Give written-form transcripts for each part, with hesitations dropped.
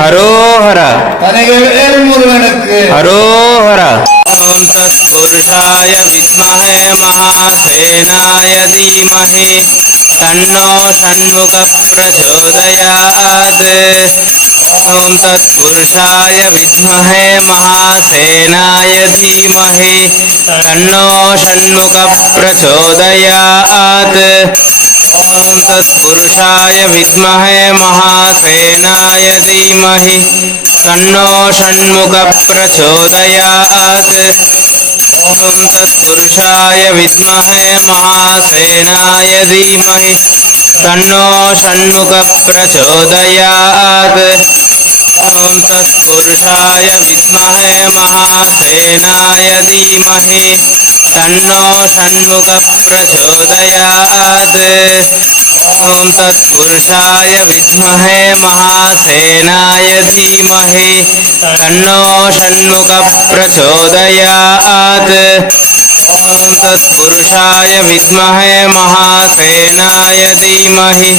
ಹರೋಹರ ತನಗೆ ಮುರುಗನಕ್ಕೆ ಹರೋಹರ. ಓಂ ತತ್ಪುರುಷಾಯ ವಿದ್ಮಹೇ ಮಹಾಸೇನಾಯ ಧೀಮಹಿ ತನ್ನೋ ಷಣ್ಮುಖ ಪ್ರಚೋದಯಾತ್. ಓಂ ತತ್ಪುರುಷಾಯ ವಿದ್ಮಹೇ ಮಹಾಸೇನಾಯ ಧೀಮಹಿ ತನ್ನೋ ಷಣ್ಮುಖ ಪ್ರಚೋದಯಾತ್. ಓಂ ತತ್ಪುರುಷಾಯ ವಿದ್ಮಹೇ ಮಹಾಸೇನಾಯ ಧೀಮಹಿ ತನ್ನೋ ಷಣ್ಮುಖ ಪ್ರಚೋದಯಾತ್. ಓಂ ತತ್ಪುರುಷಾಯ ವಿದ್ಮಹೇ ಮಹಾಸೇನಾಯ ಧೀಮಹಿ ತನ್ನೋ ಷಣ್ಮುಖ ಪ್ರಚೋದಯಾತ್. ಓಂ ತತ್ಪುರುಷಾಯ ವಿದ್ಮಹೇ ಮಹಾಸೇನಾಯ ಧೀಮಹಿ ತನ್ನೋ ಷಣ್ಮುಖ ಪ್ರಚೋದಯಾತ್. ಓಂ ತತ್ಪುರುಷಾಯ ವಿದ್ಮಹೇ ಮಹಾಸೇನಾಯ ಧೀಮಹಿ ತನ್ನೋ ಷಣ್ಮುಖ ಪ್ರಚೋದಯಾತ್. ಓಂ ತತ್ಪುರುಷಾಯ ವಿದ್ಮಹೇ ಮಹಾಸೇನಾಯ ಧೀಮಹಿ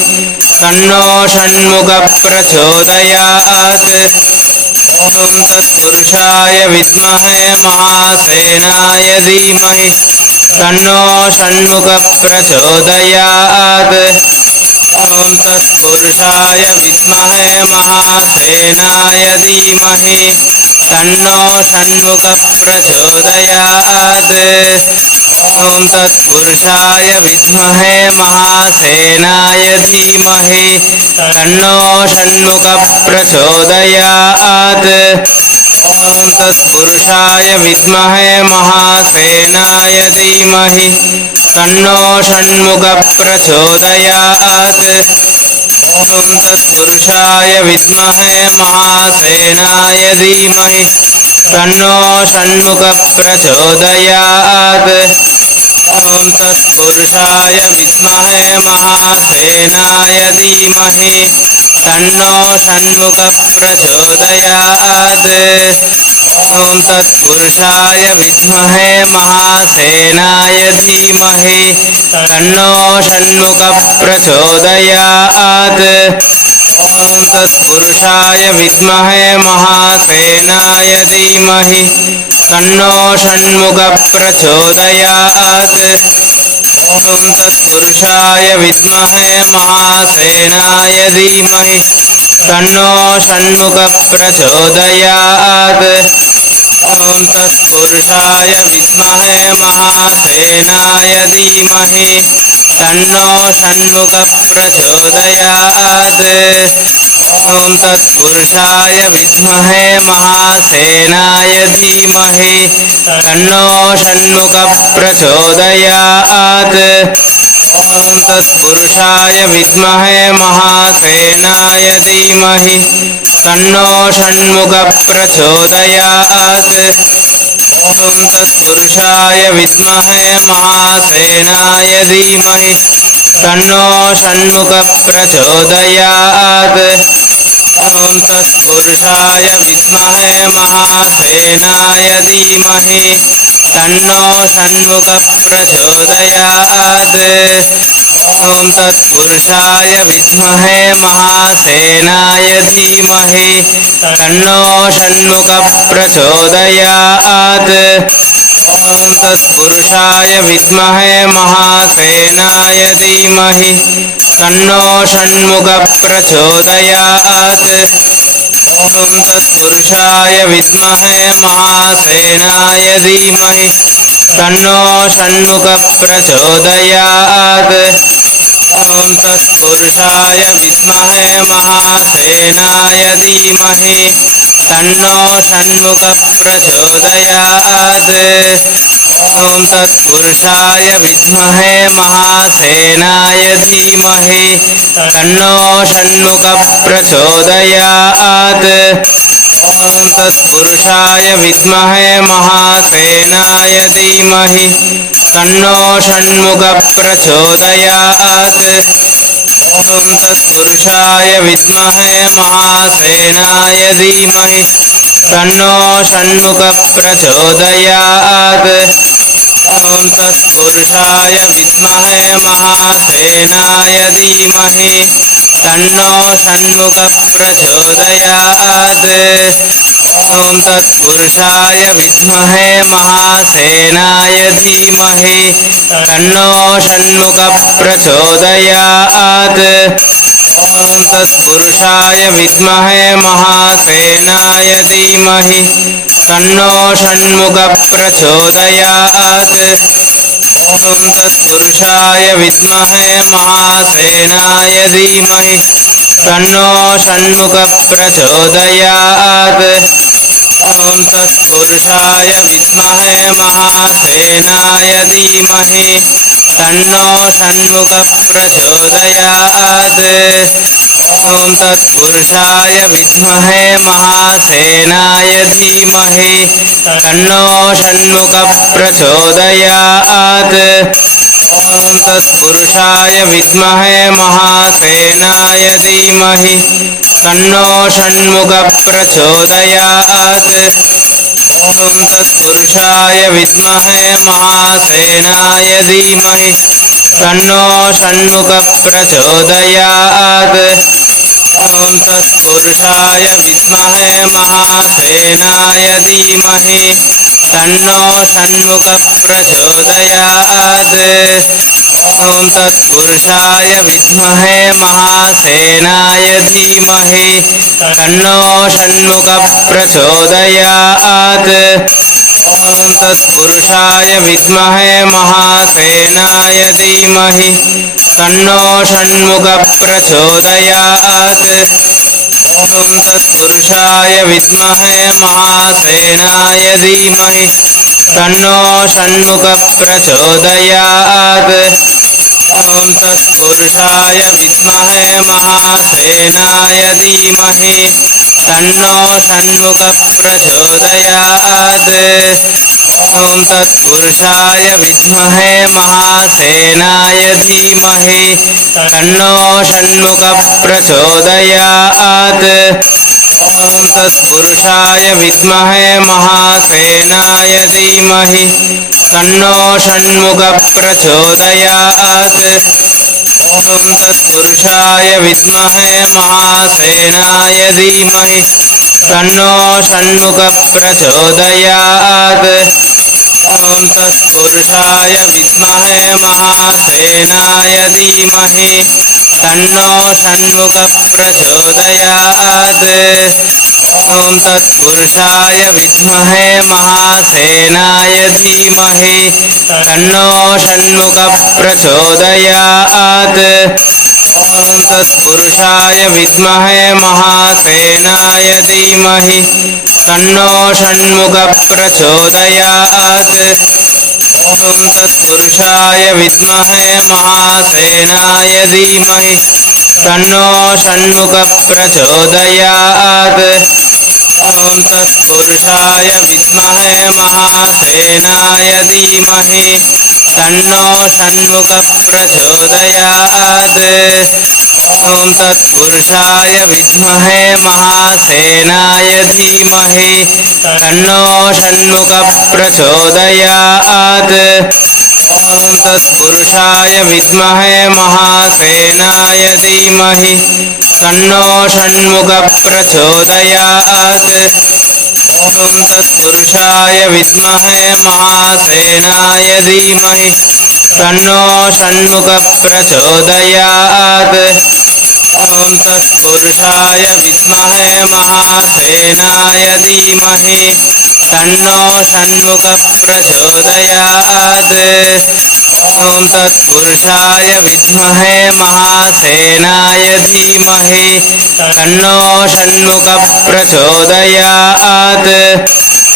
ತನ್ನೋ ಷಣ್ಮುಖ ಪ್ರಚೋದಯಾತ್. ಓಂ ತತ್ಪುರುಷಾಯ ವಿದ್ಮಹೇ ಮಹಾಸೇನಾಯ ಧೀಮಹಿ ತನ್ನೋ ಷಣ್ಮುಖ ಪ್ರಚೋದಯಾತ್. ಓಂ ತತ್ಪುರುಷಾಯ ವಿದ್ಮಹೇ ಮಹಾಸೇನಾಯ ಧೀಮಹಿ ತನ್ನೋ ಷಣ್ಮುಖ ಪ್ರಚೋದಯಾತ್. ಓಂ ತತ್ಪುರುಷಾಯ ವಿದ್ಮಹೇ ಮಹಾಸೇನಾಯ ಧೀಮಹಿ ತನ್ನೋ ಷಣ್ಮುಖ ಪ್ರಚೋದಯಾತ್. ಓಂ ತತ್ಪುರುಷಾಯ ವಿದ್ಮಹೇ ಮಹಾಸೇನಾಯ ಧೀಮಹಿ ತನ್ನೋ ಷಣ್ಮುಖ ಪ್ರಚೋದಯಾತ್. ಓಂ ತತ್ಪುರುಷಾಯ ವಿದ್ಮಹೇ ಮಹಾಸೇನಾಯ ಧೀಮಹಿ ತನ್ನೋ ಷಣ್ಮುಖ ಪ್ರಚೋದಯಾತ್. ಓಂ ತತ್ಪುರುಷಾಯ ವಿದ್ಮಹೇ ಮಹಾಸೇನಾಯ ಧೀಮಹಿ ತನ್ನೋ ಷಣ್ಮುಖ ಪ್ರಚೋದಯಾತ್. ಓಂ ತತ್ಪುರುಷಾಯ ವಿದ್ಮಹೇ ಮಹಾಸೇನಾಯ ಧೀಮಹಿ ತನ್ನೋ ಷಣ್ಮುಖ ಪ್ರಚೋದಯಾತ್. ಓಂ ತತ್ಪುರುಷಾಯ ವಿದ್ಮಹೇ ಮಹಾಸೇನಾಯ ಧೀಮಹಿ ತನ್ನೋ ಷಣ್ಮುಖ ಪ್ರಚೋದಯಾತ್. ಓಂ ತತ್ಪುರುಷಾಯ ವಿದ್ಮಹೇ ಮಹಾಸೇನಾಯ ಧೀಮಹಿ ತನ್ನೋ ಷಣ್ಮುಖ ಪ್ರಚೋದಯಾತ್. ಓಂ ತತ್ಪುರುಷಾಯ ವಿದ್ಮಹೇ ಮಹಾಸೇನಾಯ ಧೀಮಹಿ ತನ್ನೋ ಷಣ್ಮುಖ ಪ್ರಚೋದಯಾತ್. ಓಂ ತತ್ಪುರುಷಾಯ ವಿದ್ಮಹೇ ಮಹಾಸೇನಾಯ ಧೀಮಹಿ ತನ್ನೋ ಷಣ್ಮುಖ ಪ್ರಚೋದಯಾತ್. ಓಂ ತತ್ಪುರುಷಾಯ ವಿದ್ಮಹೇ ಮಹಾಸೇನಾಯ ಧೀಮಹಿ ತನ್ನೋ ಷಣ್ಮುಖ ಪ್ರಚೋದಯಾತ್. ಓಂ ತತ್ಪುರುಷಾಯ ವಿದ್ಮಹೇ ಮಹಾಸೇನಾಯ ಧೀಮಹಿ ತನ್ನೋ ಷಣ್ಮುಖ ಪ್ರಚೋದಯಾತ್. ಓಂ ತತ್ಪುರುಷಾಯ ವಿದ್ಮಹೇ ಮಹಾಸೇನಾಯ ಧೀಮಹಿ ತನ್ನೋ ಷಣ್ಮುಖ ಪ್ರಚೋದಯಾತ್. ಓಂ ತತ್ಪುರುಷಾಯ ವಿದ್ಮಹೇ ಮಹಾಸೇನಾಯ ಧೀಮಹಿ ತನ್ನೋ ಷಣ್ಮುಖ ಪ್ರಚೋದಯಾತ್. ಓಂ ತತ್ಪುರುಷಾಯ ವಿದ್ಮಹೇ ಮಹಾಸೇನಾಯ ಧೀಮಹಿ ತನ್ನೋ ಷಣ್ಮುಖ ಪ್ರಚೋದಯಾತ್. ಓಂ ತತ್ಪುರುಷಾಯ ವಿದ್ಮಹೇ ಮಹಾಸೇನಾಯ ಧೀಮಹಿ ತನ್ನೋ ಷಣ್ಮುಖ ಪ್ರಚೋದಯಾತ್. ಓಂ ತತ್ಪುರುಷಾಯ ವಿದ್ಮಹೇ ಮಹಾಸೇನಾಯ ಧೀಮಹಿ ತನ್ನೋ ಷಣ್ಮುಖ ಪ್ರಚೋದಯಾತ್. ಓಂ ತತ್ಪುರುಷಾಯ ವಿದ್ಮಹೇ ಮಹಾಸೇನಾಯ ಧೀಮಹಿ ತನ್ನೋ ಷಣ್ಮುಖ ಪ್ರಚೋದಯಾತ್. ಓಂ ತತ್ಪುರುಷಾಯ ವಿದ್ಮಹೇ ಮಹಾಸೇನಾಯ ಧೀಮಹಿ ತನ್ನೋ ಷಣ್ಮುಖ ಪ್ರಚೋದಯಾತ್. ಓಂ ತತ್ಪುರುಷಾಯ ವಿದ್ಮಹೇ ಮಹಾಸೇನಾಯ ಧೀಮಹಿ ತನ್ನೋ ಷಣ್ಮುಖ ಪ್ರಚೋದಯಾತ್. ಓಂ ತತ್ಪುರುಷಾಯ ವಿದ್ಮಹೇ ಮಹಾಸೇನಾಯ ಧೀಮಹಿ तन्नो षण्मुखः प्रचोदयात्। ॐ तत्पुरुषाय विद्महे महासेनाय धीमहि तन्नो षण्मुखः प्रचोदयात्। ॐ तत्पुरुषाय विद्महे महासेनाय धीमहि तन्नो षण्मुखः प्रचोदयात्। ॐ तत्पुरुषाय विद्महे महासेनाय धीमहि तन्नो षण्मुखः प्रचोदयात्। ॐ तत्पुरुषाय विद्महे महासेनाय धीमहि तन्नो षण्मुखः प्रचोदयात्। ॐ तत्पुरुषाय विद्महे महासेनाय धीमहि तन्नो षण्मुखः प्रचोदयात्। ॐ तत्पुरुषाय विद्महे महासेनाय धीमहि तन्नो षण्मुखः प्रचोदयात्। ॐ तत्पुरुषाय विद्महे महासेनाय धीमहि तन्नो षण्मुखः प्रचोदयात्। ॐ तत्पुरुषाय विद्महे महासेनाय धीमहि तन्नो षण्मुखः प्रचोदयात्। ॐ तत्पुरुषाय विद्महे महासेनाय धीमहि तन्नो षण्मुखः प्रचोदयात्। ॐ तत्पुरुषाय विद्महे महासेनाय धीमहि तन्नो षण्मुखः प्रचोदयात्। ॐ तत्पुरुषाय विद्महे महासेनाय धीमहि तन्नो षण्मुखः प्रचोदयात्। ॐ तत्पुरुषाय विद्महे महासेनाय धीमहि तन्नो षण्मुखः प्रचोदयात्। ॐ तत्पुरुषाय विद्महे महासेनाय धीमहि तन्नो षण्मुखः प्रचोदयात्। ॐ तत्पुरुषाय विद्महे महासेनाय धीमहि तन्नो षण्मुखः प्रचोदयात्। ॐ तत्पुरुषाय विद्महे महासेनाय धीमहि तन्नो षण्मुखः प्रचोदयात्। ॐ तत्पुरुषाय विद्महे महासेनाय धीमहि तन्नो षण्मुखः प्रचोदयात्। ॐ तत्पुरुषाय विद्महे महासेनाय धीमहि तन्नो षण्मुखः प्रचोदयात्। ॐ तत्पुरुषाय विद्महे महासेनाय धीमहि तन्नो षण्मुखः प्रचोदयात्। ॐ तत्पुरुषाय विद्महे महासेनाय धीमहि तन्नो षण्मुखः प्रचोदयात्। ॐ तत्पुरुषाय विद्महे महासेनाय धीमहि तन्नो षण्मुखः प्रचोदयात्। ॐ तत्पुरुषाय विद्महे महासेनाय धीमहि तन्नो षण्मुखः प्रचोदयात्। ॐ तत्पुरुषाय विद्महे महासेनाय धीमहि तन्नो षण्मुखः प्रचोदयात्। ॐ तत्पुरुषाय विद्महे महासेनाय धीमहि तन्नो षण्मुखः प्रचोदयात्। ॐ तत्पुरुषाय विद्महे महासेनाय धीमहि तन्नो षण्मुखः प्रचोदयात्। ॐ तत्पुरुषाय विद्महे महासेनाय धीमहि तन्नो षण्मुखः प्रचोदयात्।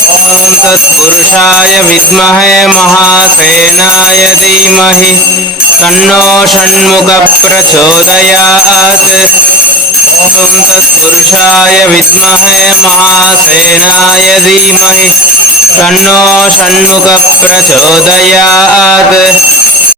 ॐ तत्पुरुषाय विद्महे महासेनाय धीमहि तन्नो षण्मुखः प्रचोदयात्। ॐ तत्पुरुषाय विद्महे महासेनाय धीमहि तन्नो षण्मुखः प्रचोदयात्।